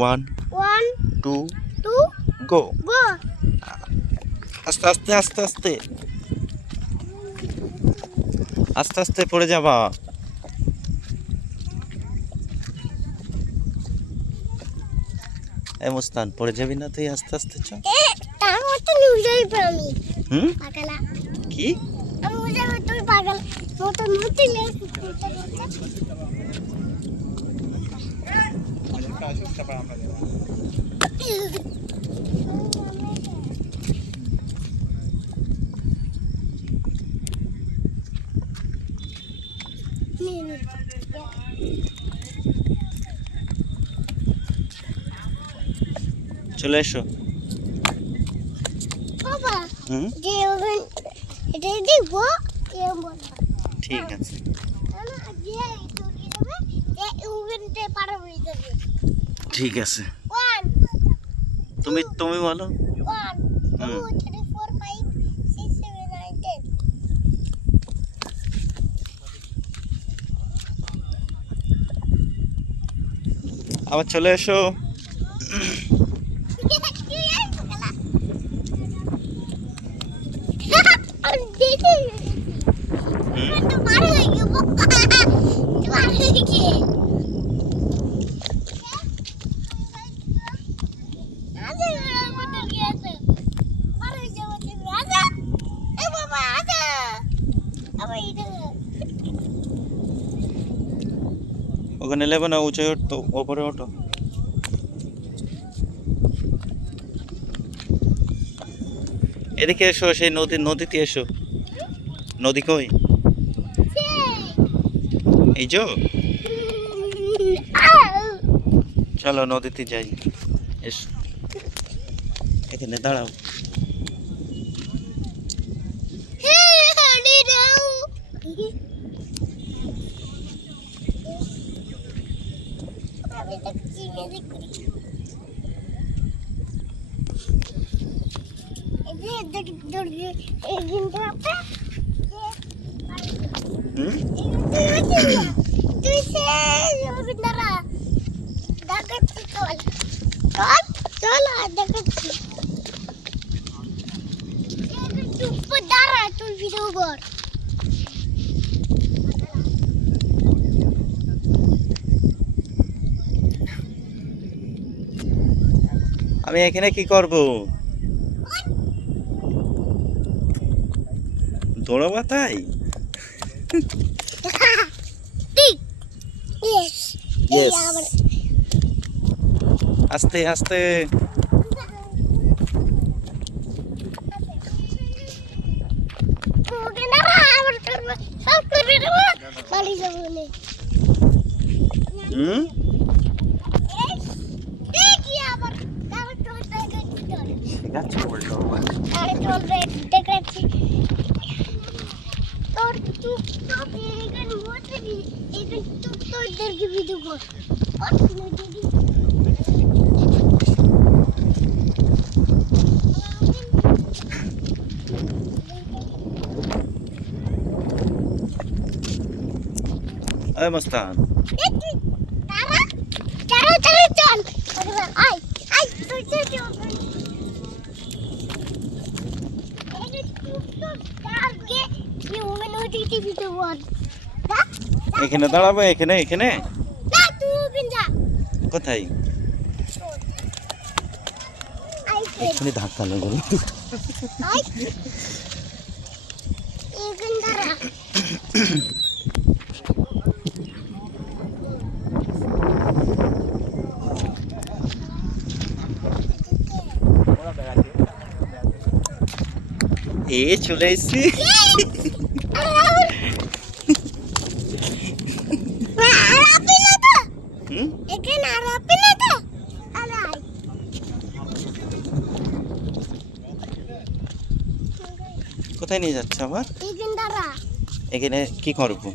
One one two two go. Go. আস্তে আস্তে আস্তে আস্তে আস্তে আস্তে পড়ে যাবা। এ মুস্তান, পড়ে যাবি না তুই? আস্তে আস্তে চ। তার মতো নিউজাই আমি পাগলা। কি আমি বুঝাবো তুই পাগল মতো মতো লে। চলে এসো। বাবা যে ওভেন এটা দিব এম বল। ঠিক আছে। না যে তুই দেবে যে ওভেনতে পার হয়ে যাবে। ঠিক আছে, 1 তুমি বলো। 1 2 3 4 5 6 7 8 10। আবার চলে এসো। ওখানে নেবে না, উঁচু তো ওপরে ওঠো। এদিকে এসো, সেই নদীতে এসো। নদী কই? এই যো, চলো নদীতে যাই। এসো, এখানে দাঁড়াও। আমি এখানে কি করব? দৌড়াবা তাই? আস্তে আস্তে। মস্তান, এখানে দাঁড়াবো। এখানে এখানে কোথায়? এখানে ধাক্কা লাগবে। এ চলে এসছি। কোথায় নিয়ে যাচ্ছে আমার? এখানে কি করবো?